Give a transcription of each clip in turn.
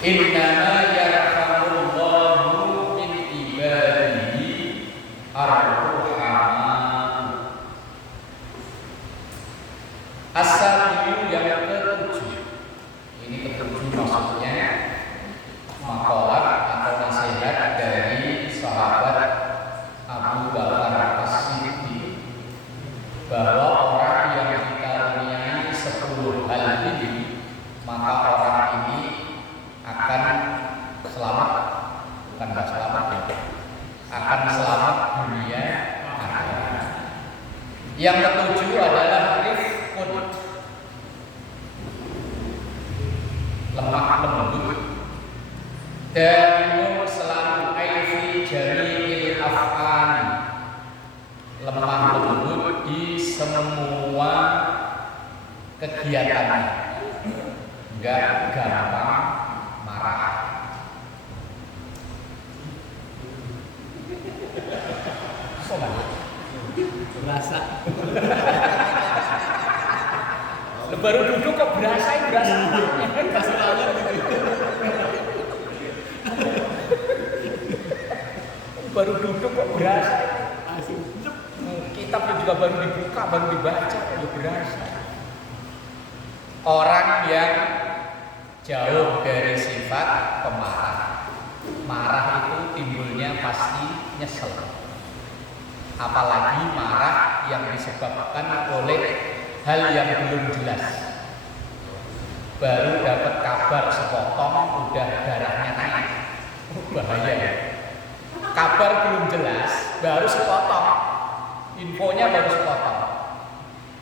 Innama yarhamullahu min ibadihi ar-ruhama. As-sabiyu yang ketujuh. Ini ketujuh maksudnya makalah atau nasihat dari sahabat Abu Bakar As-Siddiq bahwa orang yang dikaruniai 10 hal ini, maka orang ini akan selamat, bukan nggak selamat ya, akan selamat dunia akhirat. Yang ketujuh adalah rifqun, lemah lembut, dan selalu aifi jamil afan, lemah lembut di semua kegiatannya, enggak gampang marah. Berasa. Baru duduk kok berasa. Baru duduk kok berasa. Kitabnya juga baru dibuka, baru dibaca, ya berasa. Orang yang jauh dari sifat pemarah. Marah itu timbulnya pasti nyesel. Apalagi marah yang disebabkan oleh hal yang belum jelas. Baru dapat kabar sepotong udah darahnya naik. Bahaya ya. Kabar belum jelas, baru sepotong. Infonya baru sepotong.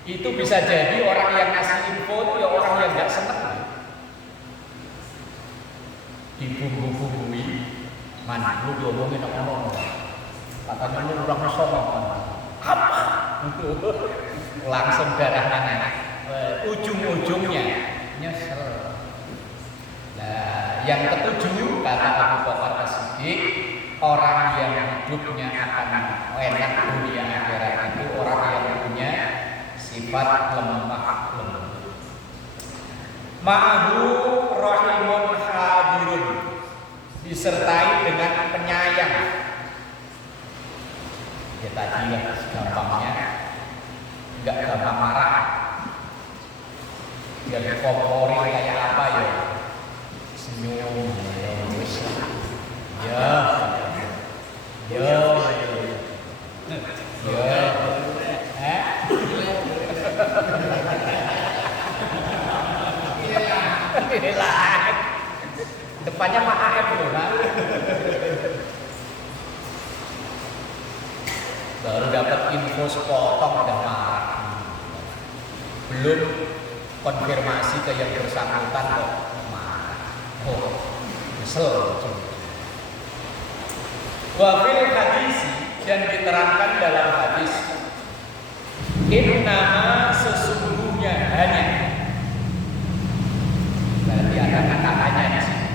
Itu bisa jadi orang yang ngasih info itu ya orang yang gak seneng. Dibumbu-bumbui, mana lu diomongin ngomong. Katanya lu orang sombong. Apa? Langsung darahnya naik. Ujung-ujungnya nyesel. Nah, yang ketujuh kata Abu Bakar As-Siddiq, orang yang hidupnya akan enak dunia akhirat itu orang yang punya sifat lemah lembut. Ma'ahu rahimun hadirun, disertai dengan penyayang. Ya tadi lah gampangnya, nggak gampang marah. Biar dikompori kayak apa ya? Senyum, ya, depannya Pak AF loh, kan? Baru dapat info sepotong udah marah. Belum konfirmasi ke yang bersangkutan kok marah. Oh, kesel. Wa fil hadis, dan diterangkan dalam hadis, innama sesungguhnya hanya, berarti ada kata-katanya di sini.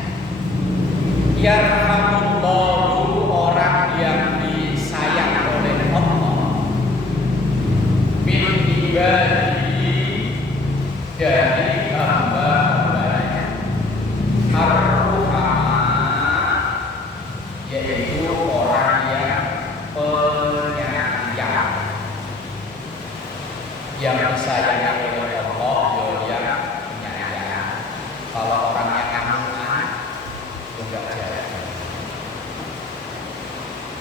Yarhamullahu, orang yang disayang oleh Allah, min ibadihi, dari hamba-hambanya, ar-ruhama, yaitu orang yang penyayang, yang disayangi oleh Allah, yang penyayang. Kalau orangnya aman, enggak jadi.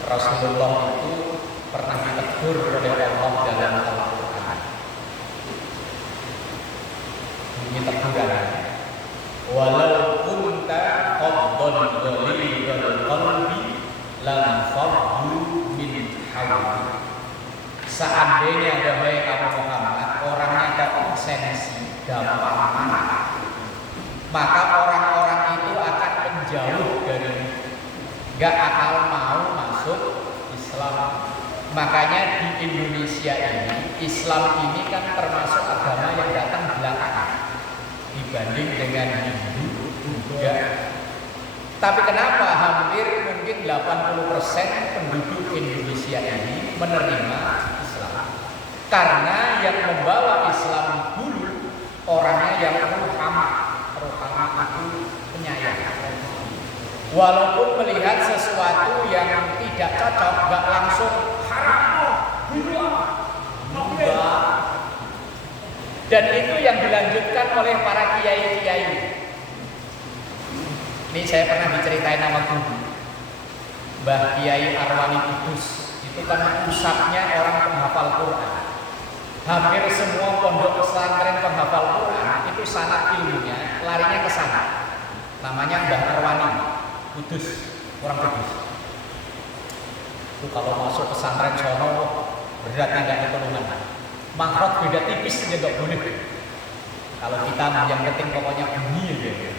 Rasulullah itu pernah ditegur oleh Allah dalam Al-Quran. Ini teguran. Walau kunta qaddan ghalidhal qalbi lam faddu min hawlik. Seandainya wahai kamu Muhammad orangnya kok sensi, gampang marah, maka orang-orang itu akan menjauh dari, gak akan mau masuk Islam. Makanya di Indonesia ini Islam ini kan termasuk agama yang datang belakangan dibanding dengan Hindu, Buddha. Tapi kenapa hampir mungkin 80% penduduk Indonesia ini menerima Islam? Karena yang membawa Islam dulu orangnya yang rohama itu penyayang. Walaupun melihat sesuatu yang tidak cocok, nggak langsung haram, enggak. Dan itu yang dilanjutkan oleh para kiai-kiai. Ini saya pernah diceritain nama guru, Mbah Kiai Arwani Kudus. Itu kan pusatnya orang penghafal Quran. Hampir semua pondok pesantren penghafal Quran itu sanad ilmunya larinya ke sana. Namanya Mbah Arwani Kudus, orang Kudus. Itu kalau masuk pesantren sono beratnya nggak ketulungan. Makrot beda tipis aja nggak boleh. Kalau kita yang penting pokoknya bunyi aja.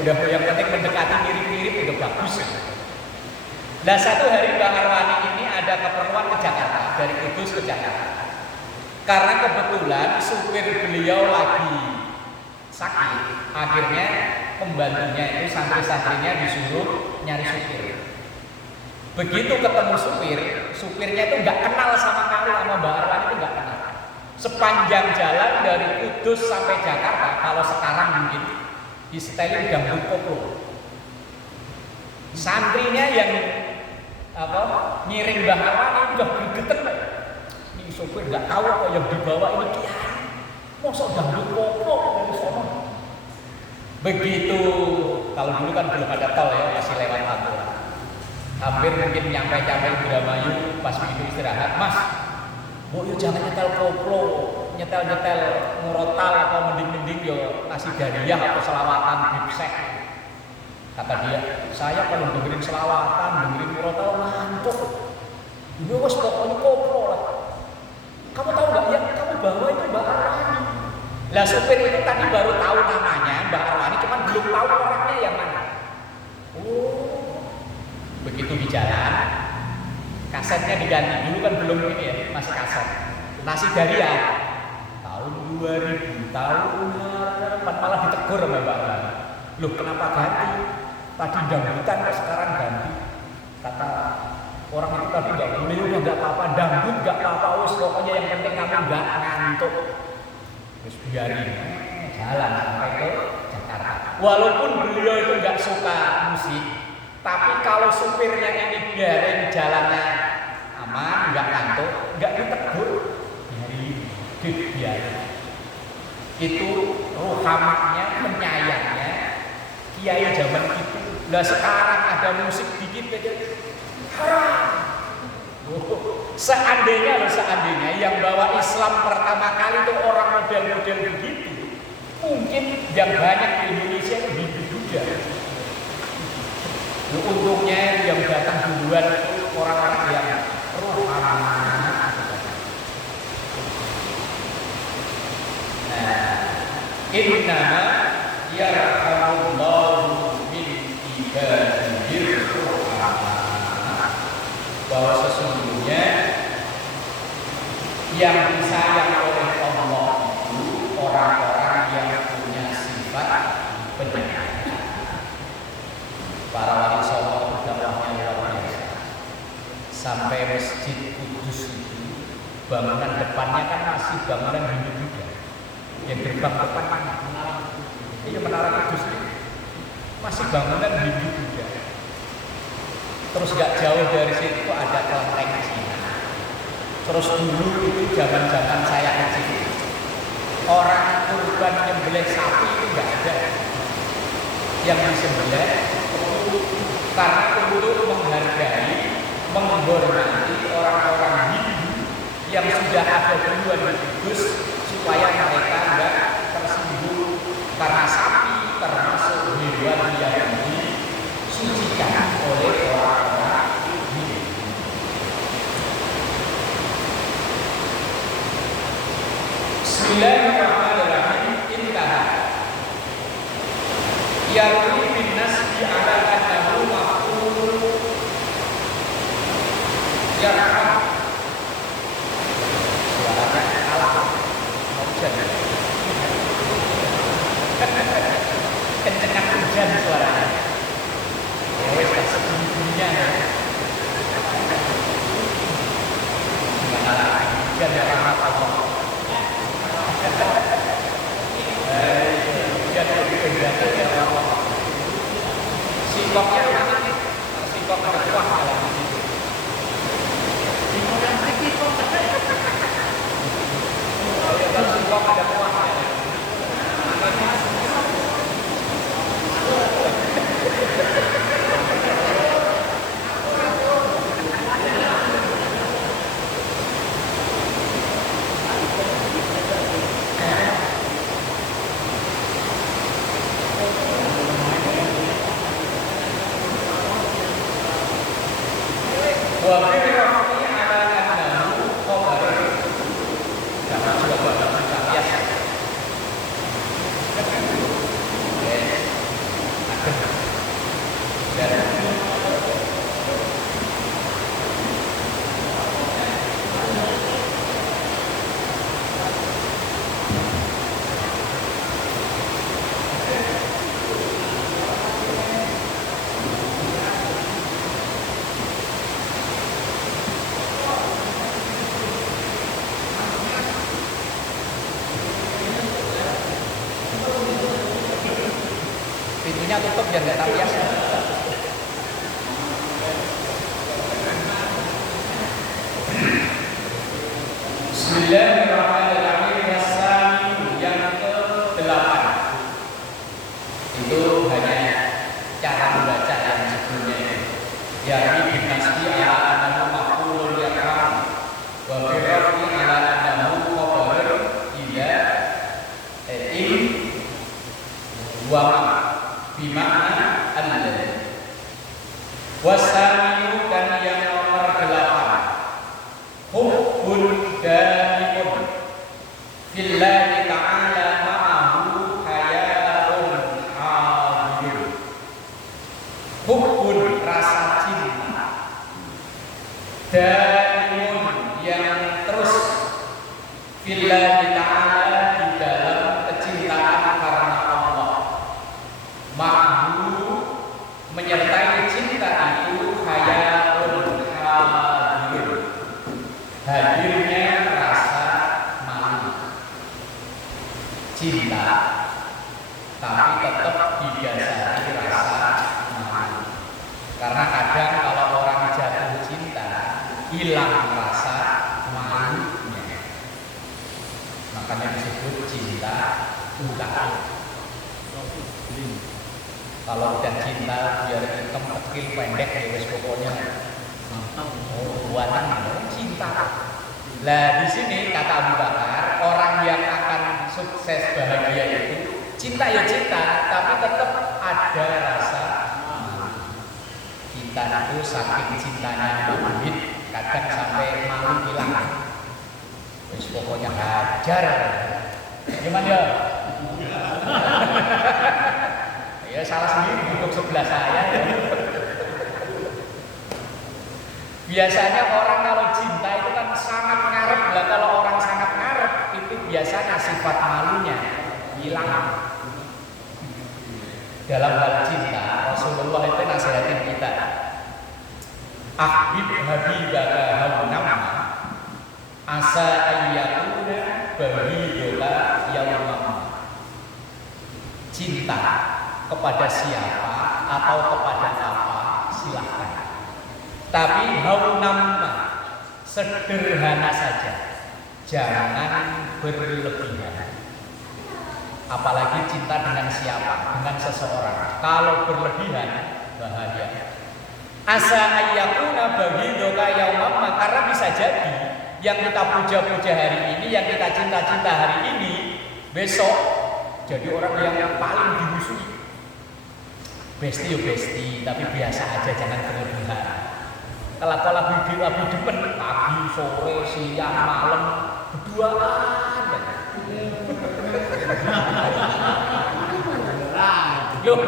Udah yang penting mendekati mirip-mirip udah bagus. Nah satu hari Mbak Arwani ini ada keperluan ke Jakarta, dari Kudus ke Jakarta. Karena kebetulan supir beliau lagi sakit, akhirnya pembantunya itu santri-santrinya disuruh nyari supir. Begitu ketemu supirnya itu nggak kenal sama Mbak Arwani itu nggak kenal. Sepanjang jalan dari Kudus sampai Jakarta, kalau sekarang mungkin di setelin dangdut koplo. Santrinya yang ngiring Mbah Arwani udah gregetan. Ini sopir nggak tahu apa yang dibawa ini kiai. Mosok dangdut koplo dari sono. Begitu, kalau dulu kan belum ada tol ya, masih lewat Pantura. Hampir mungkin nyampe-nyampe Indramayu pas begitu istirahat, Mas, yuk jangan nyetel koplo, nyetel murotal atau mending-mending yo nasi dariyah atau selawatan bibsek. Kata dia, saya kalau dengerin selawatan, dengerin murotal ngantuk. Ini wes pokoknya koplo lah. Kamu tahu nggak yang kamu bawa itu Mbak Arwani? Lah supir itu tadi baru tahu namanya Mbak Arwani, cuman belum tahu orangnya yang mana. Begitu di jalan, kasetnya diganti. Dulu kan belum ini ya, masih kaset. Nasi Dariyah tahun 2000, malah ditegur sama Mbak Arwani. Loh kenapa ganti? Tadi dangdutan, sekarang ganti. Kata orang itu tadi nggak boleh, udah nggak apa-apa, dangdut nggak apa-apa, pokoknya yang penting kamu nggak ngantuk. Terus biarin jalan sampai ke Jakarta. Walaupun beliau itu nggak suka musik, tapi kalau supirnya ini biarin jalannya aman, nggak ngantuk, nggak ditegur, biarin. Itu rohamaknya, penyayangnya kiai zaman itu. Lah sekarang ada musik dikit aja haram. Seandainya yang bawa Islam pertama kali itu orang model-model begitu, mungkin yang banyak di Indonesia itu begitu juga. Untungnya yang datang duluan itu orang-orang yang rohani. Inna yarhamullahu min ibadihi rohana. Bahwa sesungguhnya yang disayang oleh Allah itu orang-orang yang punya sifat penyayang. Para wali songo dakwahnya luar biasa. Sampai masjid Kudus itu bangunan depannya kan masih bangunan Hindu juga. Yang gerbang depan menara Kudus itu masih bangunan Hindu juga. Terus gak jauh dari situ ada kelenteng Cina. Terus dulu itu zaman-zaman saya kecil, orang kurban nyembelih sapi itu gak ada. Yang disembelih karena untuk menghargai, menghormati orang-orang Hindu yang sudah ada duluan di Kudus, supaya mereka enggak tersinggung, karena sapi termasuk hewan yang disucikan oleh orang-orang Hindu. Bismillahirrahmanirrahim. Intaha yarwi bin nasbi ala annahu maqul yarham. Suaranya alam hujan. Kencengan hujan suaranya. Ya wes tak sebunyinya ya. Gimana lagi hujan ya rahmat Allah. Singkoknya mana? Singkok ada kuah dalam situ. Singkok ada kuah. Pintunya tutup biar nggak tapias. Bismillahirrahmanirrahim. Yang ke-8 itu hanya cara membaca yang sebelumnya, yakni binasbi ala annahu maf'ulun yakram wa birrafi ala annahu khabar ila in wa bima'na alladhi wasami'u kan yang nomor 8 hubbun daimun fillahi ta'ala ma'ahu haya'un hadirun. Hubbun rasa cinta daimun yang terus fillahi ta'ala di dalam kecintaan karena Allah, ma'ahu menyertai cinta itu haya'un hadirun, hadirnya rasa malu. Cinta tapi tetap didasari rasa malu, karena kadang kalau orang jatuh cinta hilang rasa malunya, makanya disebut cinta utak. Kalau udah cinta biar hitam kecil pendek ya wes pokoknya buatan cinta. Lah di sini kata Abu Bakar, orang yang akan sukses bahagia itu cinta ya cinta, tapi tetap ada rasa malu. Kita itu saking cintanya Muhammad kadang sampai malu hilang. Wes pokoknya hajar. Gimana ya? Ya salah sendiri duduk sebelah saya. Biasanya orang kalau cinta itu kan sangat ngarep. Lah kalau orang sangat ngarep itu biasanya sifat malunya hilang. Dalam hal cinta Rasulullah itu nasihatin kita, ahbib habibaka haunama asa ayyakuna bahidoka yaumam. Cinta kepada siapa atau kepada apa silahkan, tapi haunama sederhana saja, jangan berlebihan. Apalagi cinta dengan siapa, dengan seseorang, kalau berlebihan bahaya. Asa ayyakuna bahidoka yaumam, karena bisa jadi yang kita puja-puja hari ini, yang kita cinta-cinta hari ini, besok jadi orang yang paling dimusuhi. Besti yo besti, tapi biasa aja, jangan berlebihan. Kalau video demen pagi, sore, siang, malam berduaan. Loh,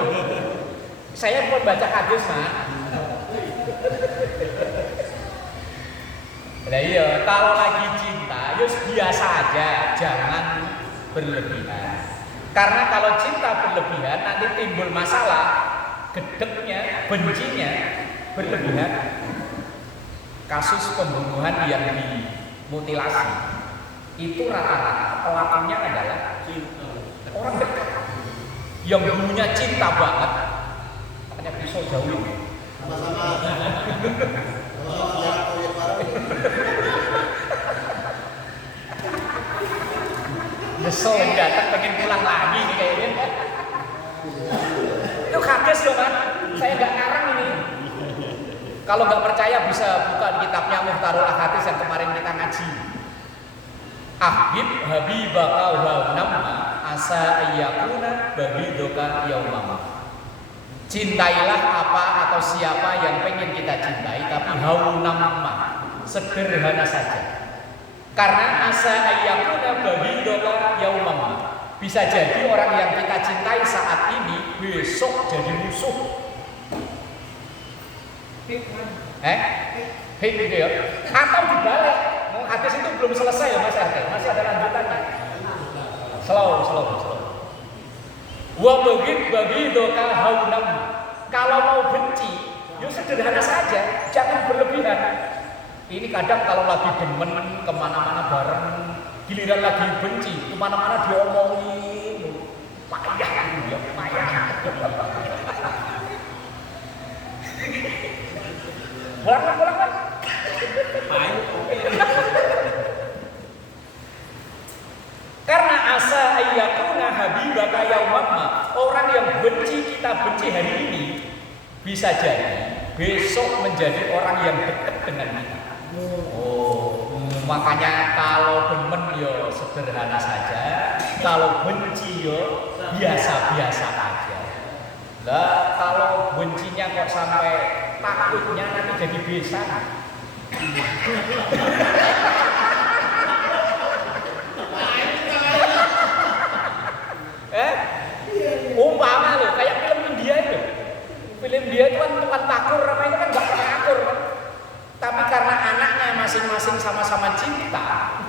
saya mau baca hadis Mas. Nah iya, kalau lagi cinta, ya biasa aja, jangan berlebihan. Karena kalau cinta berlebihan nanti timbul masalah, gedeknya, bencinya berlebihan. Kasus pembunuhan yang dimutilasi itu rata-rata pelakunya adalah orang dekat. yang dulunya cinta banget, makanya pisau jauh. Nyesel datang pengen pulang lagi nih kayaknya. Itu kaget loh kan, saya nggak ngarang ini. Kalau nggak percaya bisa buka di kitabnya Muhtarul Ahadits yang kemarin kita ngaji. Ahbib habibaka wa namma asa ayyakuna babidoka yaumama. Cintailah apa atau siapa yang pengen kita cintai, tapi haunamma, sederhana saja. Karena asa ayyakuna babidoka yaumama. Bisa jadi orang yang kita cintai saat ini besok jadi musuh. Gitu ya. Atau dibalik, hadis itu belum selesai ya Mas RT, masih ada lanjutannya. Slow. Wa bagi doka haunam. Kalau mau benci, ya sederhana saja, jangan berlebihan. Ini kadang kalau lagi demen kemana-mana bareng, giliran lagi benci, kemana-mana diomongin, payah gitu ya, payah. Pulang. Karena asa ayyakuna habibaka yaumama, orang yang benci kita benci hari ini bisa jadi besok menjadi orang yang dekat dengan kita. Makanya kalau demen yo sederhana saja, kalau benci yo biasa-biasa aja. Lah kalau bencinya kok sampai takutnya nanti jadi besan. Umpama loh, kayak film India itu. Film India itu kan tukang takur, namanya kan nggak pernah akur kan. Tapi karena anaknya masing-masing sama-sama cinta.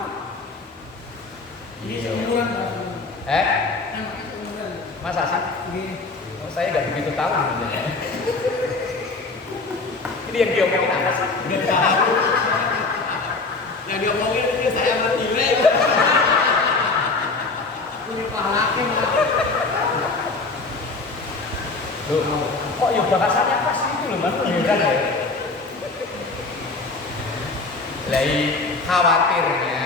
Masa sih? Saya nggak begitu tahu sebenarnya. Ini yang diomongin apa sih? Nggak tahu. Yang diomongin ini saya mati lagi. Ini pahalaki mati. Loh, kok ya bahasanya pas itu loh, Mas? Heran ya. Lai khawatirnya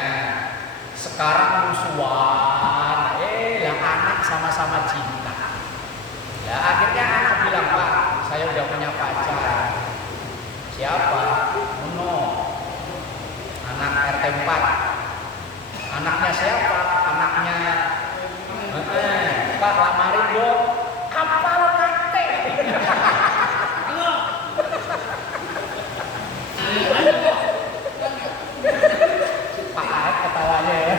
sekarang musuhan, lah anak sama-sama cinta. Ya akhirnya anak bilang, Pak, saya udah punya pacar. Siapa? Uno. Anak RT 4. Anaknya siapa? Anaknya Pak, lamarin dong. Kapal kate. Pak Aep ketawanya ya.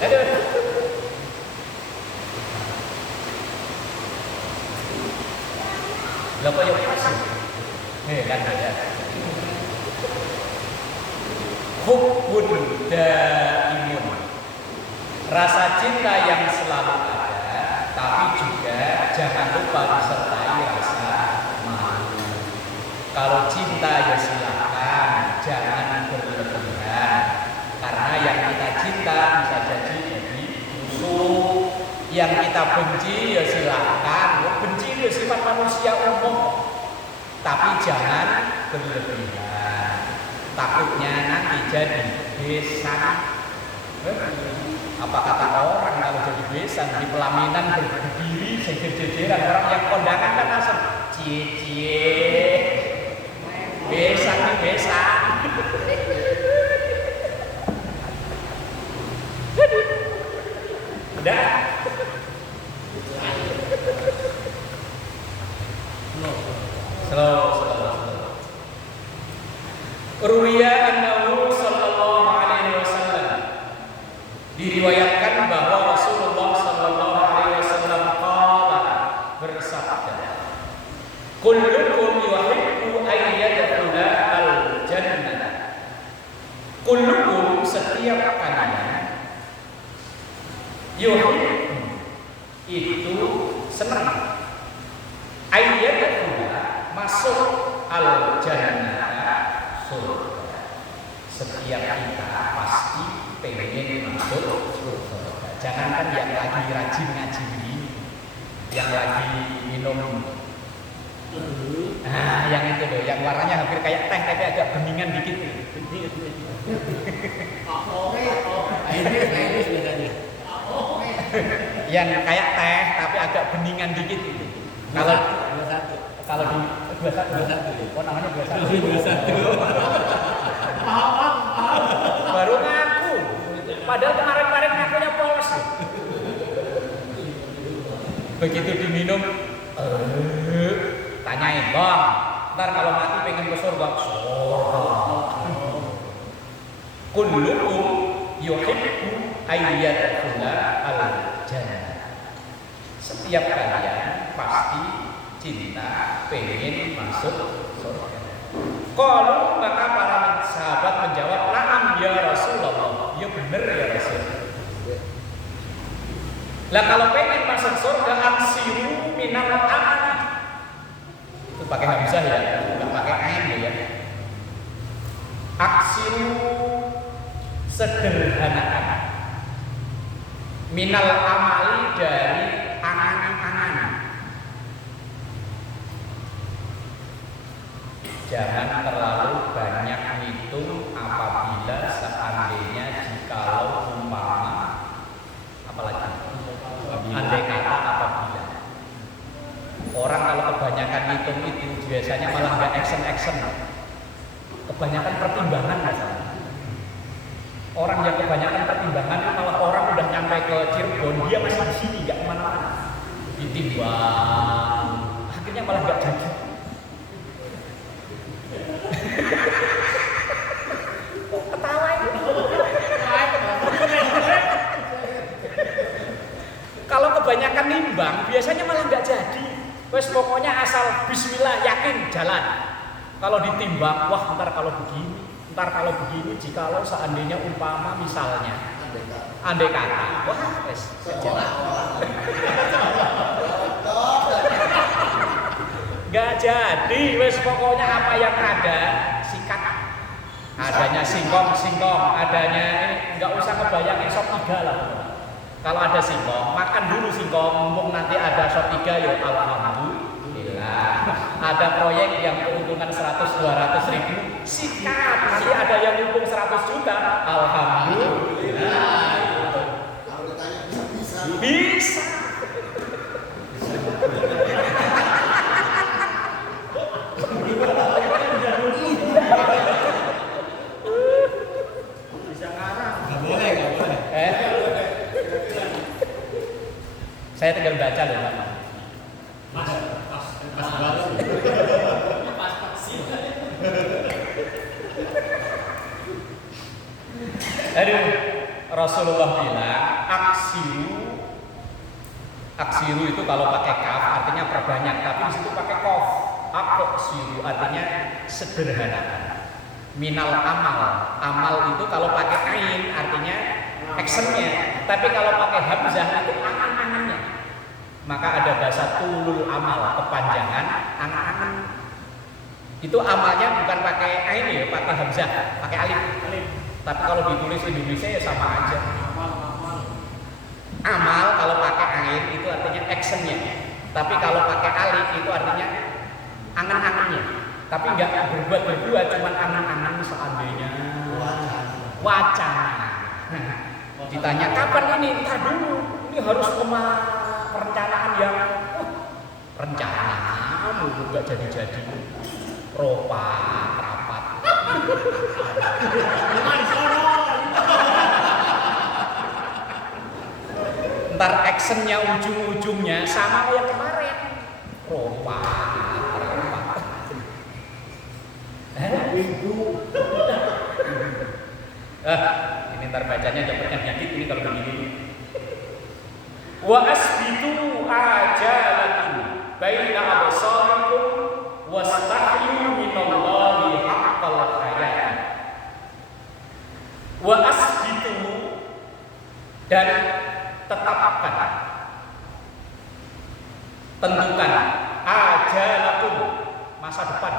Aduh. Lah kok yuk pasif? Kan ya. Hubbun daimun. Rasa cinta yang selalu ada, tapi juga jangan lupa disertai rasa malu. Kalau cinta ya silakan, jangan berlebihan. Karena yang kita cinta bisa jadi musuh. Yang kita benci ya silakan. Benci itu sifat manusia umum. Tapi jangan berlebihan. Takutnya nanti jadi besan. Apa kata orang kalau jadi besan di pelaminan berdiri jejer-jejeran, orang yang kondangan kan langsung cie-cie. Besan nih besan. Udah. Slow. Ruwiya annahu sallallahu alaihi wasallam, diriwayatkan bahwa Rasulullah sallallahu alaihi wasallam qala, bersabda, kullukum yuhibbu an yadkhula al-jannah. Kullukum, setiap kalian, yuhibbu itu senang, an yadkhula masuk al-jannah, surga. Setiap kita pasti pengen masuk surga. Jangan jangankan yang lagi rajin ngaji ini, yang lagi minum, yang itu loh, yang warnanya hampir kayak teh tapi agak beningan dikit. Yang kayak teh tapi agak beningan dikit itu. Kalau di 21, oh namanya 21. Baru ngaku. Padahal kemarin-kemarin ngakunya polos. Begitu diminum, tanyain, bang, ntar kalau mati pengen ke surga. Kullukum yuhibbu ayyadkhula al-jannah. Setiap kalian pasti cinta pengen masuk surga. Kalau maka para sahabat menjawab, "Na'am ya Rasulullah." Ya benar ya Rasul. Lah kalau pengen masuk surga aksiru minal amal. Itu pakai hamzah ya, enggak pakai ain ya. Aksiru sederhanakan. Minal amali dari angan-angan. Jangan terlalu banyak ngitung apabila seandainya jikalau umpama apalagi andai kata apabila orang kalau kebanyakan ngitung itu biasanya malah nggak action kebanyakan pertimbangan misalnya. Orang yang kebanyakan pertimbangan kalau orang udah nyampe ke Cirebon dia masih di sini nggak kemana-mana ditimbang akhirnya malah nggak jadi. Kalau kebanyakan nimbang biasanya malah nggak jadi. Wes pokoknya asal bismillah yakin jalan. Kalau ditimbang, wah ntar kalau begini, jikalau seandainya umpama misalnya andai kata, wah wes nggak jadi. Wes pokoknya apa yang ada sikat. Adanya singkong, adanya ini nggak usah ngebayangin sop iga lah. Kalau ada singkong, makan dulu singkong, mumpung nanti ada sop iga ya alhamdulillah. Ada proyek yang keuntungan 100-200 ribu, sikat. Nanti ada yang untung 100 juta, alhamdulillah. Kalau ditanya bisa. Bisa. Saya tinggal baca loh Pak. Pas banget. Aduh, Rasulullah bilang aksiru itu kalau pakai kaf artinya perbanyak, tapi di situ pakai kof. Aksiru artinya sederhanakan. Minal amal itu kalau pakai ain artinya actionnya, tapi kalau pakai hamzah itu angan-angannya. Maka ada bahasa tulul amal, kepanjangan angan-angan. Itu amalnya bukan pakai ain ya, pakai hamzah, pakai alif. Tapi kalau ditulis Indonesia ya sama aja. Amal kalau pakai ain itu artinya actionnya, tapi kalau pakai alif itu artinya angan-angannya. Tapi nggak berbuat, cuman angan-angan seandainya wacana. Ditanya kapan ini? Entah dulu. Ini harus perencanaan yang rencana nggak jadi. Rapat. Ntar actionnya ujung-ujungnya sama kayak kemarin. Rapat. Ini ntar bacanya dapatnya nyakit ini kalau begini. Wa asbitu ajalakum baina absarikum wastahyu minallahi haqqal hayat. Wa asbitu dan tetapkan, tentukan ajalakum masa depan.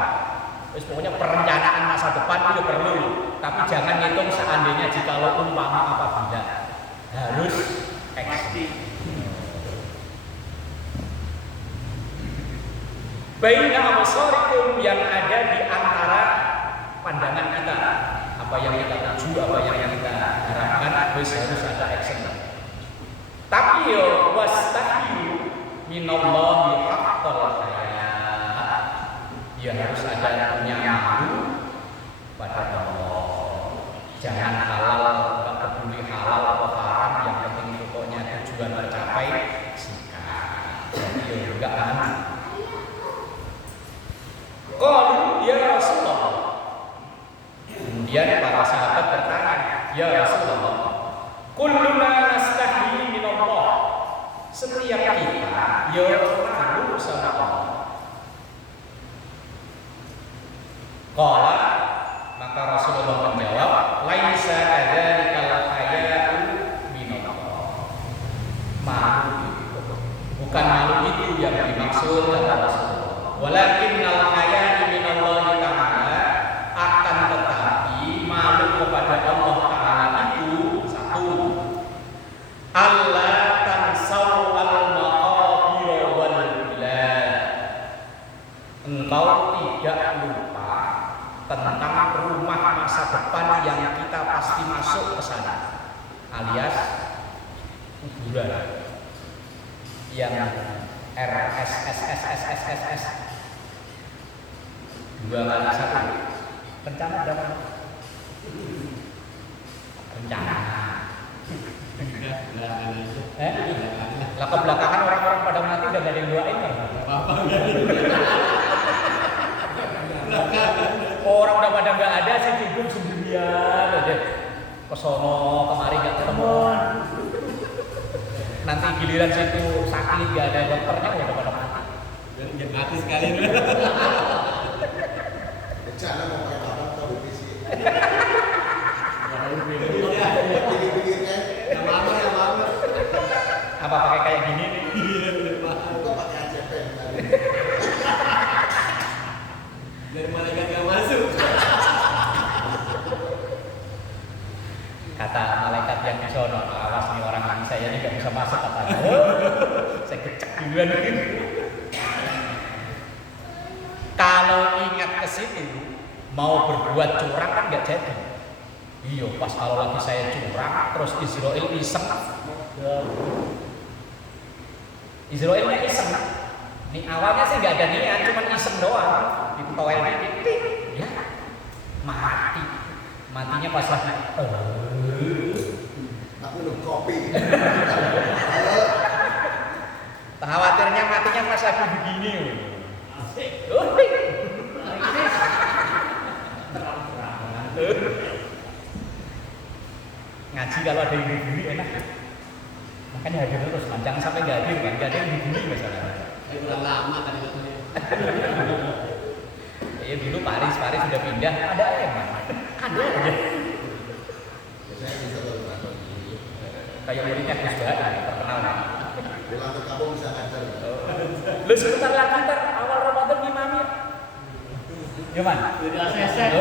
Pokoknya perencanaan masa depan itu perlu, tapi jangan ngitung seandainya jikalau umpama apabila. Harus Pasti. Baina absarikum yang ada di antara pandangan kita, apa yang kita tuju, apa yang kita harapkan, harus ada action. Tapi yo wastahyu minallahi haqqal haya. Ya harus ada punya malu pada Allah. Jangan halal, enggak peduli halal atau haram, yang penting pokoknya tujuan tercapai sikat. Jadi yo enggak malu. Qalu ya Rasulullah. Kemudian para sahabat bertanya, ya Rasulullah, kulluna nastahyi min Allah. Setiap kita ya malu sama Allah. Qala, maka Rasulullah menjawab, laisa kadzalikal haya'u min Allah. Malu itu bukan malu itu yang dimaksud kata Rasulullah. Walakinnal haya'u min Allah Ta'ala, akan tetapi malu kepada Allah Ta'ala itu satu, Allah tansau al-maqabir wal bilad. Engkau tidak lupa tentang rumah masa depan yang kita pasti masuk ke sana, alias kuburan yang RSSSSSSS 2 kali 1. Rencana berapa? Rencana. Lah kebelakangan orang-orang pada mati udah gak ada yang doain kan? Orang udah pada gak ada sih, hidup sendirian aja. Kesono kemari gak ketemu. Nanti giliran situ sakit gak ada dokternya udah pada mati. Jadi mati sekali. Rencana mau pakai apa tahu visi. Iya. Pikir-pikirnya Yang lama. Apa pakai kayak gini nih? Iya, bener banget. kok pakai ACP tadi. Dari malaikat gak masuk. Kata malaikat yang di sono, awas nih orang ini saya ini gak bisa masuk katanya. Saya kecek duluan. Kalau ingat ke situ, mau berbuat curang kan nggak jadi. Iya, pas kalau lagi saya curang, terus Israel iseng. Israelnya iseng. Nih awalnya sih nggak ada niat, cuma iseng doang. Diketawain dikit, ya mati. Matinya pas lagi. Aku minum kopi. Khawatirnya matinya pas lagi begini. Ngaji kalau ada yang dibeli enak. Makanya hadir terus, jangan sampai nggak hadir kan, nggak ada yang dibeli masalahnya. Kurang lama tadi katanya. Ya dulu Paris sudah pindah, ada emang, ada aja. Saya bisa berubah. Kayak muridnya Gus Baha, terkenal. Pulang ke kampung bisa ngajar. Lu sebentar lagi ntar awal Ramadan ngimami. Gimana? Udah selesai.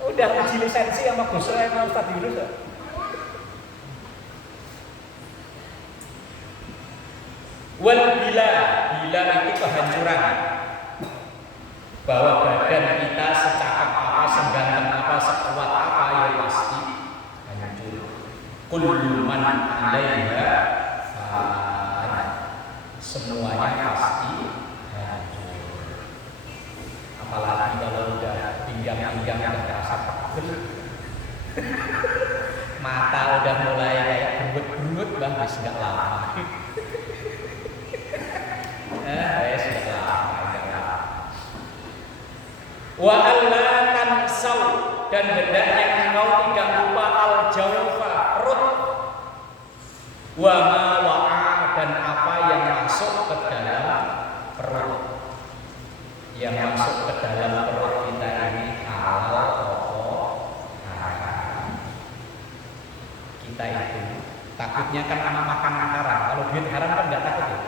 Udah uji lisensi sama Gus Rai sama Ustadz Yunus ya? Wal bila itu kehancuran. Bahwa badan kita secakap apa, seganteng apa, sekuat apa, ya pasti hancur. Kullu man 'alaiha fan. Semuanya pasti hancur. Apalagi kalau udah pinggang-pinggang udah terasa pegel. Mata udah mulai kayak berut-berut, bang, wis enggak lama. Wis enggak lama. Wa alla tansau, dan hendaknya engkau tidak lupa al-jawfa, perut. Wa ma wa'a, dan apa yang masuk ke dalam perut. Yang masuk ke dalam perut kita ini halal atau haram. Kita itu takutnya kan anak makan haram. Kalau duit haram kan nggak takut ya.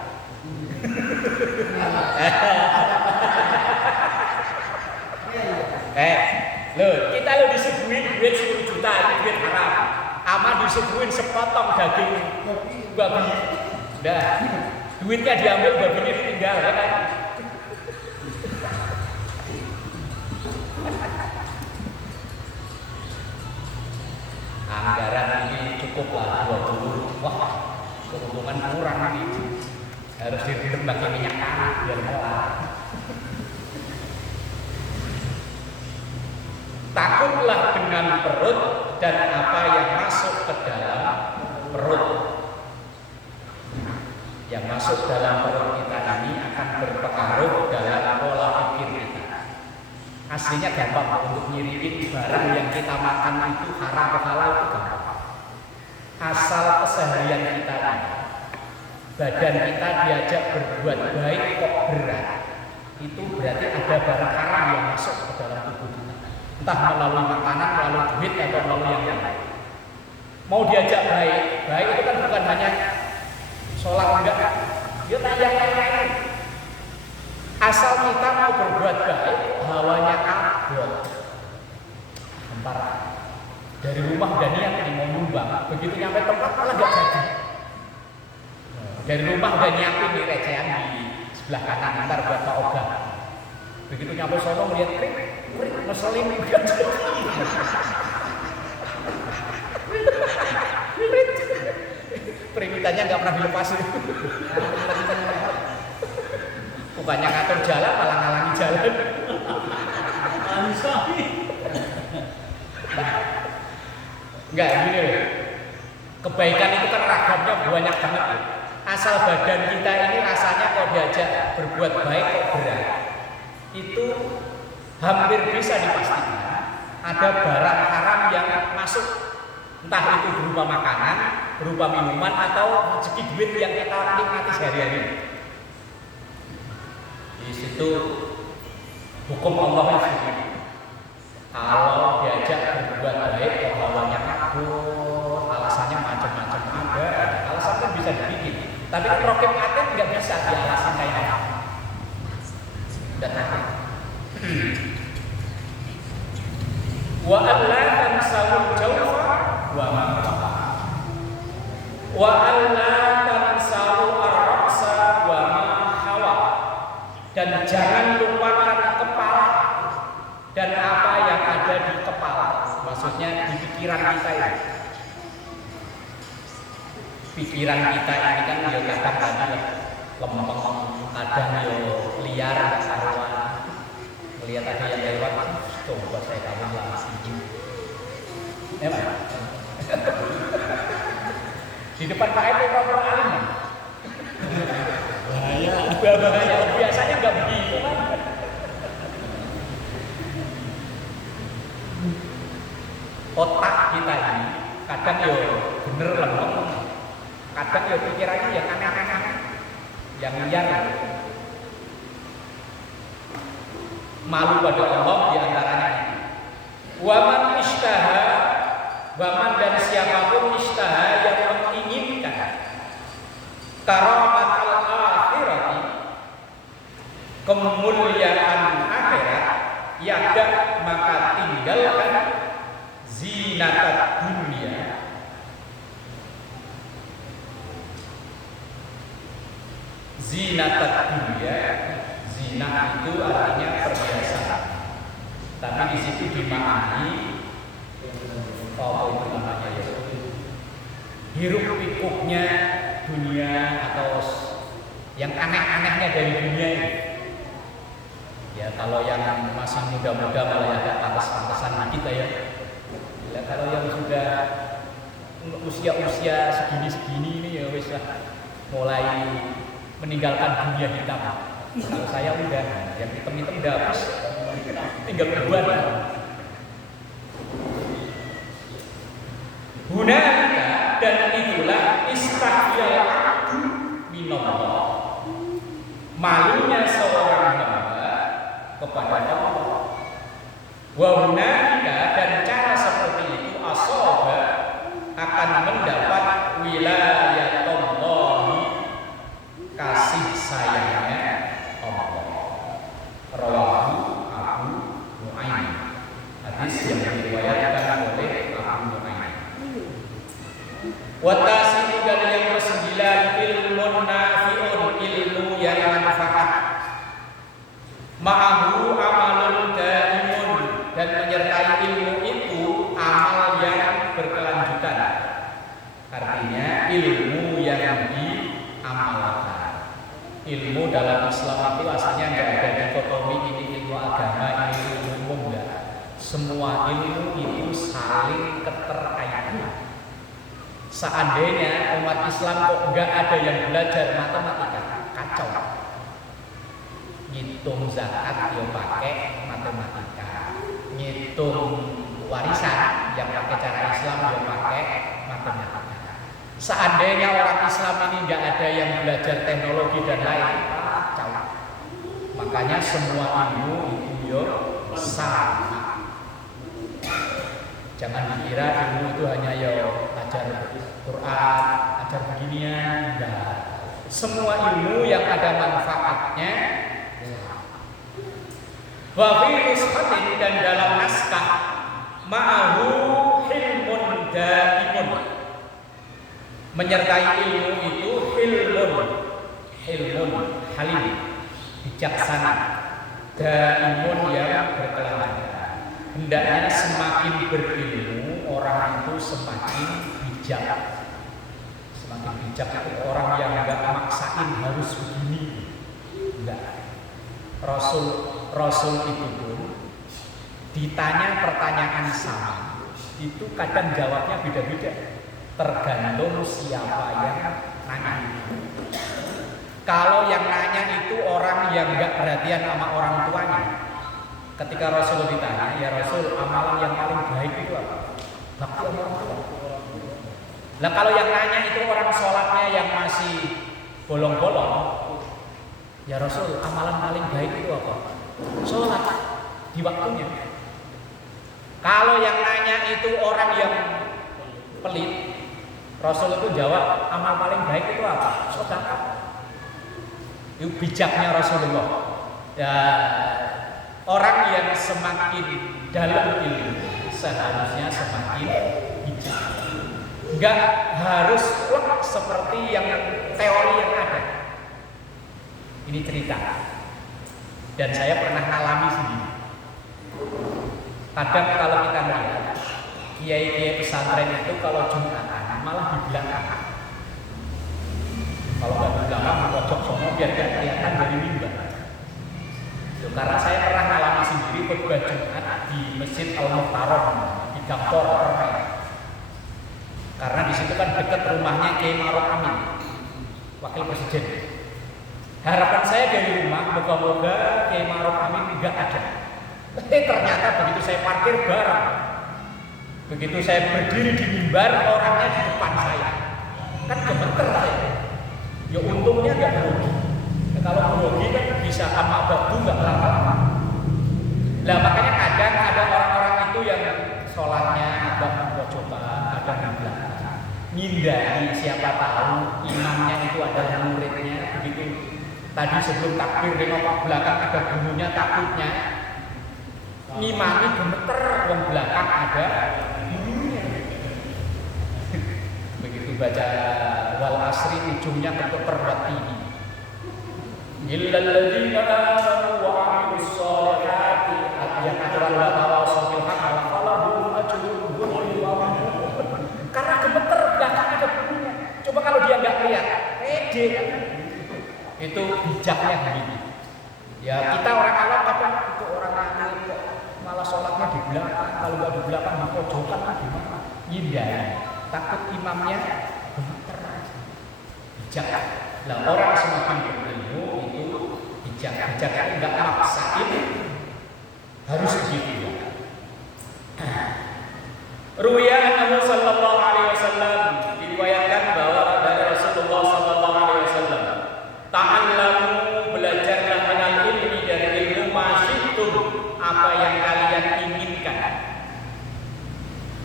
Lo kita lo disuguhi duit 10 juta, itu duit haram. ama disuguhin sepotong daging babi. Dah, duitnya diambil, babinya ditinggal, ya kan? Anggaran ini cukuplah 20. Wah, keuntungan kurang ini. Harus direndam pakai minyak tanah biar melar. Takutlah dengan perut dan apa yang masuk ke dalam perut. Yang masuk dalam perut kita ini akan berpengaruh dalam pola pikir kita. Aslinya gampang untuk nyiriin barang yang kita makan itu haram atau halal itu gampang. Asal keseharian kita ini, badan kita diajak berbuat baik kok berat, itu berarti ada barang haram yang masuk ke dalam tubuh kita. Entah melalui makanan, melalui duit atau melalui yang lain. Mau diajak baik, baik itu kan bukan hanya sholat enggak, dia yang lain. Asal kita mau berbuat baik, hawanya abot. Bentar, dari rumah udah niat nih mau nyumbang, begitu nyampe tempat malah gak jadi. Dari rumah udah nyiapin nih recehan di sebelah kanan, ntar buat Pak Oga. Begitu nyampe sono ngeliat krik, ngeselin gak jadi. Perimitannya gak pernah dilepasin. Bukannya ngatur jalan, malah ngalangi jalan. Enggak, gini loh. Kebaikan itu kan ragamnya banyak banget ya. Asal badan kita ini rasanya kalau diajak berbuat baik kok berat, itu hampir bisa dipastikan ada barang haram yang masuk, entah itu berupa makanan, berupa minuman, atau rezeki duit yang kita nikmati sehari-hari. Di situ hukum Allah itu kalau diajak berbuat baik, kalau hawanya kabur, alasannya macam-macam ada. Alasan kan bisa dibikin, tapi rokib atet nggak bisa dialasan kayak apa. Dan wa alla tansawul jawfa wa ma wa alla tansawul ar-ra'sa wa ma hawa, dan jangan lupakan kepala dan apa yang ada di kepala, maksudnya di pikiran kita ini. Pikiran kita ini kan ya kadang tadi lempeng, kadang ya liar, karuan. Melihat ada yang lewat, coba saya kawin lagi. Emang? Di depan Pak RT proper alim. Bahaya. Biasanya nggak begitu kan? Otak kita ini kadang ya bener lempeng, kadang ya pikirannya yang aneh-aneh, yang liar. Malu pada Allah diantaranya. Waman istaha, waman dan siapapun istaha yang menginginkan karamatul akhirati, kemuliaan akhirat, yada maka tinggalkan zinatat dunia, zinatat dunia. Zina itu artinya perhiasan, tapi di situ dimaknani apa itu namanya ya, hiruk pikuknya dunia atau yang aneh-anehnya dari dunia ini. Ya kalau yang masih muda-muda malah ada pantas-pantasan kita ya. Kalau yang sudah usia-usia segini-segini ini ya wis mulai meninggalkan dunia hitam. Kalau saya udah, yang hitam-hitam udah habis, tinggal beban. Hunalika, dan itulah istahyal abdu minallah, malunya seorang hamba kepada Allah. Wa hunalika, dan cara seperti itu asoba akan mendapat wilayatullahi, kasih sayangnya Rawahu Abu Nu'aim, hadis yang diriwayatkan oleh Abu Nu'aim. Watasi dan yang kesembilan ilmun nafi'un, ilmu yang manfaat. Ma'ahu amalun daimun, dan menyertai ilmu itu amal yang berkelanjutan. Artinya ilmu yang diamalkan. Ilmu dalam Islam itu asalnya nggak ada dikotomi ini ilmu agama, ini ilmu umum, enggak. Semua ilmu itu saling keterkaitan. Seandainya umat Islam kok nggak ada yang belajar matematika, kacau. Ngitung zakat yang pakai matematika, ngitung warisan yang pakai cara Islam yang pakai matematika. Seandainya orang Islam ini nggak ada yang belajar teknologi dan lain, kacau. Makanya semua ilmu itu yo sama. Jangan dikira ilmu itu hanya yo ajar Quran, ajar beginian, enggak. Semua ilmu yang ada manfaatnya. Wa fi nushatin, dan dalam naskah ma'ahu hilmun daimun, menyertai ilmu itu hilmun halim, bijaksana, daimun yang berkelanjutan. Hendaknya semakin berilmu orang itu semakin bijak. Semakin bijak itu orang yang enggak maksain harus begini. Enggak. Rasul itu pun ditanya pertanyaan sama, itu kadang jawabnya beda-beda, tergantung siapa yang nanya. Kalau yang nanya itu orang yang enggak perhatian sama orang tuanya, ketika Rasul ditanya, ya Rasul, amalan yang paling baik itu apa? Bakti sama orang tua. Nah kalau yang nanya itu orang sholatnya yang masih bolong-bolong, ya Rasul, amalan paling baik itu apa? Sholat di waktunya. Kalau yang nanya itu orang yang pelit, Rasul itu jawab, amal paling baik itu apa? Sedekah. Itu bijaknya Rasulullah. Ya, orang yang semakin dalam ilmu seharusnya semakin bijak. Enggak harus seperti yang teori yang ada. Ini cerita. Dan saya pernah ngalami sendiri. Kadang kalau kita melihat kiai-kiai pesantren itu kalau Jumatan malah di belakang. Kalau nggak di belakang, di pojok sono biar nggak kelihatan dari mimbar. Karena saya pernah ngalami sendiri khutbah Jumat di Masjid Al-Muhtaram di Gampor Permen. Karena di situ kan dekat rumahnya Kiai Maruf Amin, Wakil Presiden. Harapan saya dari rumah, moga-moga Kiai Maruf Amin nggak ada. Ternyata begitu saya parkir bareng, begitu saya berdiri di mimbar, orangnya di depan saya. Kan gemeter saya. Ya untungnya nggak grogi. Kalau grogi kan bisa sama batu nggak lama-lama. Nah makanya kadang ada orang-orang itu yang sholatnya agak mempojokan, ada di belakang, ngindari siapa tahu imamnya itu adalah muridnya. Begitu tadi sebelum takbir nengok belakang ada bunyinya, takutnya ngimami gemeter, yang belakang ada bunyinya. Begitu baca wal asri ujungnya ketuker ini. Illal ladzina amanu wa 'amilus shalihati yang aturan wa tawassaw bil haqq wa falahum ajrun ghairu mamnun. Karena gemeter belakang ada bunyinya. Coba kalau dia enggak lihat, pede. Itu bijaknya begini. Ya kita orang awam kadang itu orang alim kok malah sholatnya di belakang, kalau nggak di belakang di pojokan gimana? Hindari, takut imamnya gemeter. Bijak. Nah orang semakin berilmu itu bijak nggak maksain harus begitu. Ruya Nabi Sallallahu Alaihi Wasallam diriwayatkan bahwa dari Rasulullah Sallallahu Alaihi Wasallam, ta'allamu, belajarlah minal ilmi, dari ilmu masyitum, apa yang kalian inginkan.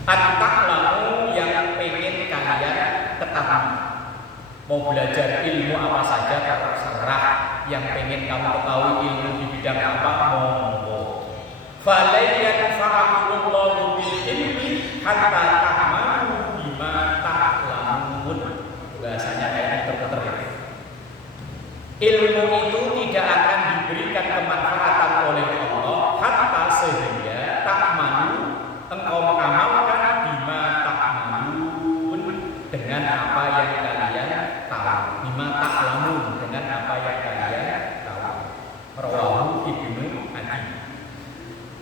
At-ta'lamu, yang pengen kalian ketahui. Mau belajar ilmu apa saja terserah, yang pengen kamu ketahui ilmu di bidang apa monggo. Falayyan fa'akumullahu bil ilmi hatta ta'malu bima ta'lamun. Ilmu itu tidak akan diberikan kemanfaatan oleh Allah hatta sehingga takmanu engkau mengamalkan bima takmalun dengan apa yang kalian tahu, bima taklamun dengan apa yang kalian tahu. Rawahu Ibnu Adi.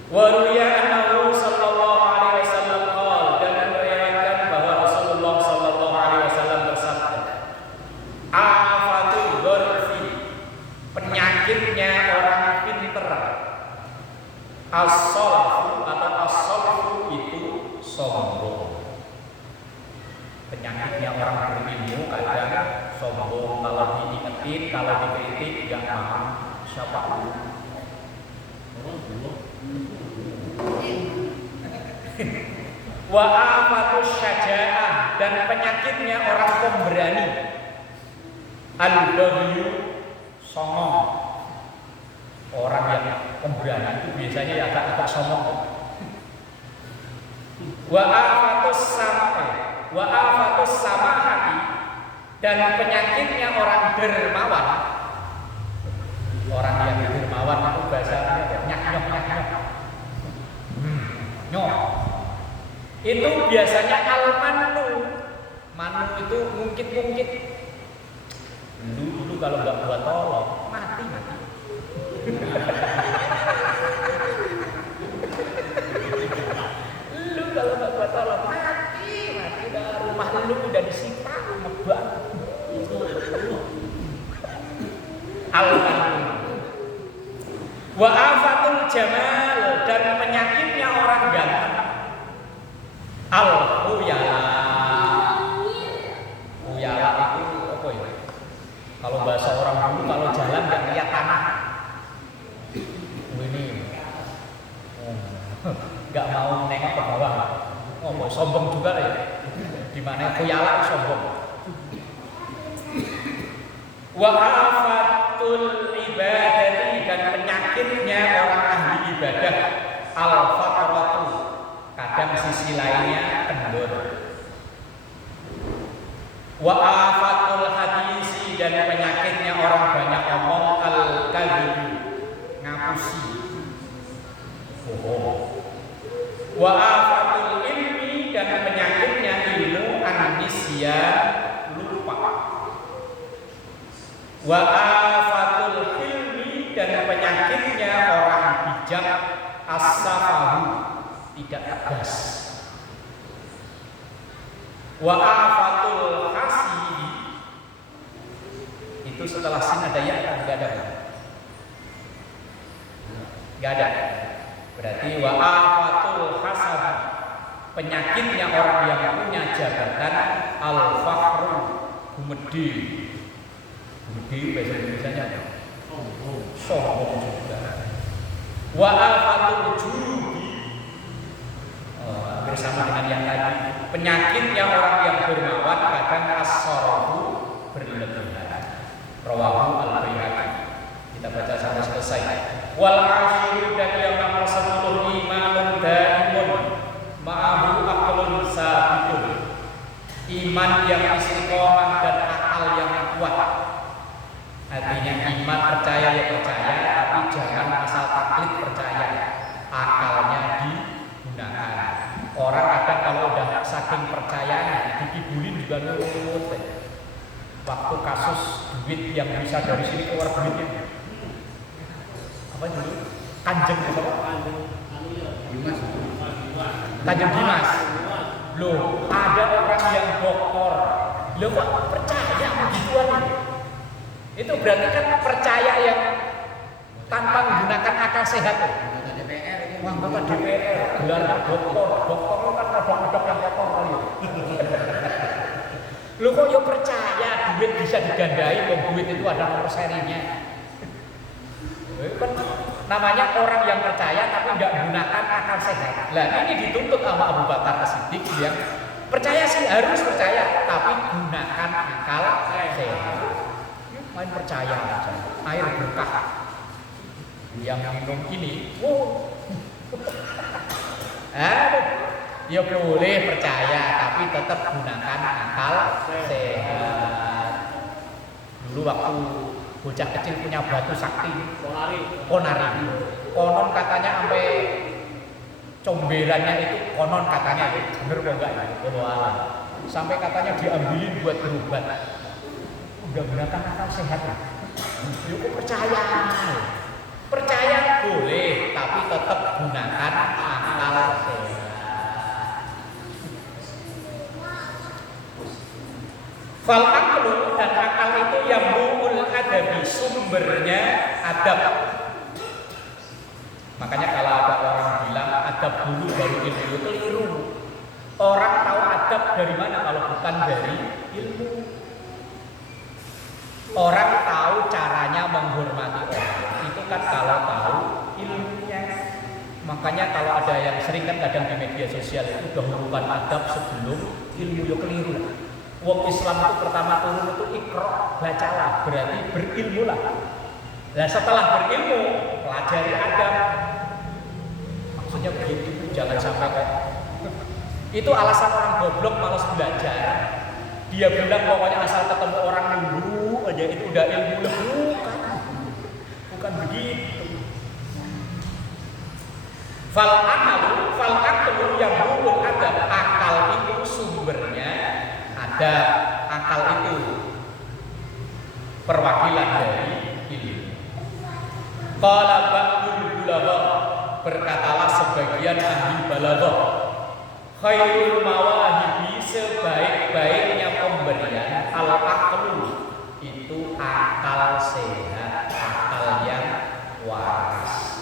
Wa ruwiya annahu sallallahu alaihi wasallam qala, dan meriwayatkan bahwa Rasulullah sallallahu alaihi wasallam bersabda, afatul ghurfi, penyakitnya orang pinter, as-salafu atau as-salafu itu sombong. Penyakitnya orang berilmu kadang sombong, kalau diingetin, kalau dikritik enggak mau. Siapa dulu? Wa afatus syaja'ah, dan penyakitnya orang pemberani, al-baghyu, songong. Orang yang pemberani itu biasanya agak songong. Wa afatus samahati, dan penyakitnya orang dermawan. Orang yang dermawan itu bahasanya nyok. Nyok. Itu biasanya al-manu. Manu itu ngungkit-ngungkit. Dulu kalau nggak buat tolong, mati. Lu kalau nggak buat tolong, mati. Dah rumah lu udah disita, ngebang. Al-manu. Wa afatul jamal, dan penyakitnya orang ganteng. Al-khuyala. Khuyala itu apa ya? Kalau bahasa orang dulu, kalau jalan nggak lihat tanah. Ini nggak mau nengok ke bawah. Oh, sombong juga ya. Di mana khuyala sombong. Wa afatul ibadati, dan penyakitnya orang ahli ibadah, al-faqratu, kadang sisi lainnya kendor. Wa afatul hadisi, dan penyakitnya orang banyak ngomong, al-kadhibu, ngapusi, bohong. Wa afatul ilmi, dan penyakitnya ilmu, an-nisya, lupa. Wa afatul hilmi, dan penyakitnya orang bijak, as-safahu, tidak tegas. Wa afatul hasidi, itu setelah sin ada ya, enggak ada. Enggak ada. Berarti wa afatul hasad, penyakitnya orang yang punya jabatan, al-fakhru, gumedi. Gumedi bahasa Indonesianya apa? Sombong juga. Wa afatul judi, bersama dengan yang tadi, penyakitnya orang yang dermawan kadang as-sarafu, berlebihan. Rawahu al-Baihaqi. Kita baca sampai selesai. Wal ashiru, dan yang nomor 10, imanun daimun ma'ahu aqlun sabitun, iman yang istiqomah dan akal yang kuat. Artinya iman percaya ya percaya, tapi jangan asal taklid percaya, akalnya digunakan. Orang kadang kalau udah saking percayanya dikibulin juga nurut. Waktu kasus duit yang bisa dari sini keluar duitnya, apa dulu? Kanjeng Dimas. Loh, ada orang yang doktor. Loh, kok percaya begituan ini? Itu berarti kan percaya yang tanpa menggunakan akal sehat. Anggota DPR, gelarnya doktor kan kodok-kodok yang kotor kali. Lu kok yo percaya duit bisa digandai, kok duit itu ada nomor serinya. Kan namanya orang yang percaya tapi tidak menggunakan akal sehat. Lah ini dituntut sama Abu Bakar As-Siddiq yang percaya sih harus percaya, tapi gunakan akal sehat. Main percaya aja, air berkah. Yang minum ini, ya boleh percaya, tapi tetap gunakan akal sehat. Dulu waktu bocah kecil punya batu sakti, Ponari. ponari. Konon katanya sampai comberannya itu konon katanya itu bener kok enggak ya? Wallahu alam. Sampai katanya diambilin buat berobat. Udah gunakan akal sehat lah. Yuk percaya. Percaya boleh, tapi tetap gunakan akal sehat. Fal aqlu dan akal itu yang mu'ul adabi, sumbernya adab. Makanya kalau ada orang bilang adab dulu baru ilmu, itu keliru. Orang tahu adab dari mana kalau bukan dari ilmu. Orang tahu caranya menghormati orang, itu kan kalau tahu ilmunya. Makanya kalau ada yang sering kan kadang di media sosial itu dahulukan adab sebelum ilmu, yo keliru lah. Wong Islam itu pertama turun itu ikra, bacalah, berarti berilmu lah. Nah setelah berilmu, pelajari adab. Maksudnya begitu, jangan sampai kok. Itu alasan orang goblok malas belajar. Dia bilang pokoknya asal ketemu orang nunggu aja itu udah ilmu. Bukan begitu. Fal aqlu yang mu'ul adab, akal itu sumbernya ada, akal itu perwakilan dari ilmu. Qala ba'dul ulama, berkatalah sebagian ahli balaghah, khairul mawahibi, sebaik-baiknya pemberian al-aqlu, itu akal sehat, akal yang waras.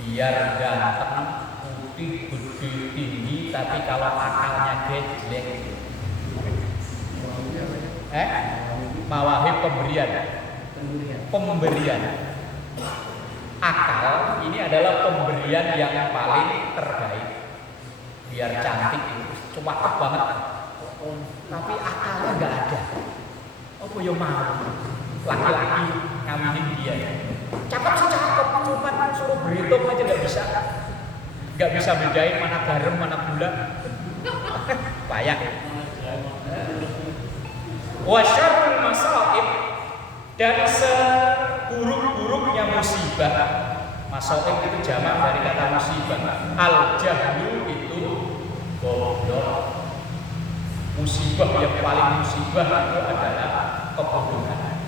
Biar ganteng, putih, gede, tinggi, tapi kalau akalnya jelek. Mawahib pemberian. Akal ini adalah pemberian yang paling terbaik. Biar cantik itu cakep banget, tapi akalnya nggak ada. Apa yo mau laki-laki ngawinin dia? Cakep sih cakep, cuma suruh berhitung aja nggak bisa bedain mana garam mana gula. Payah. Wa syarrul masaib, dan seburuk-buruknya musibah. Masaib itu jamak dari kata musibah. Al jahlu itu bodoh. Musibah yang paling musibah itu adalah kebodohan.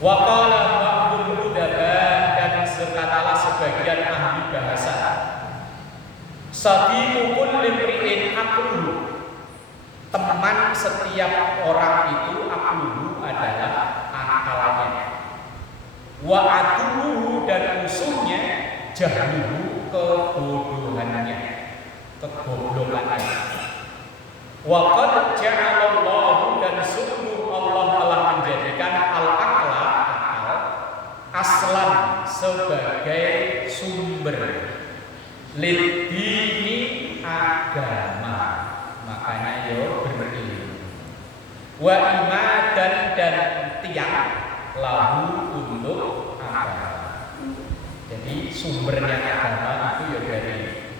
Wa qala ba'dul udaba, dan sekatalah sebagian ahli bahasa, sadiqu kulli imri'in aqluhu, teman setiap orang itu aqluhu adalah akalnya. Wa aduhu, dan musuhnya jahluhu, kebodohannya, kegoblokannya. Wa qad ja'alallahu, dan sungguh Allah telah menjadikan al-aqla, akal, aslan, sebagai sumber lidini, agama. Makanya yo berilmu. Wa imadan, dan tiang lahu, untuk agama. Jadi sumbernya agama itu ya dari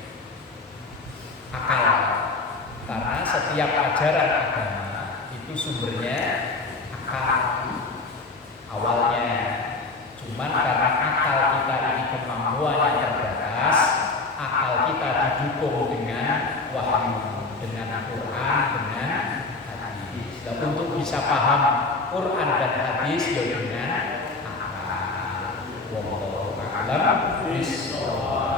akal. Karena setiap ajaran agama itu sumbernya akal awalnya. Cuman karena akal kita ini kemampuan yang terbatas, akal kita didukung dengan wahyu, dengan Quran, dengan hadis. Dan untuk bisa paham Quran dan hadis ya dengan akal. Wallahu a'lam bishawab.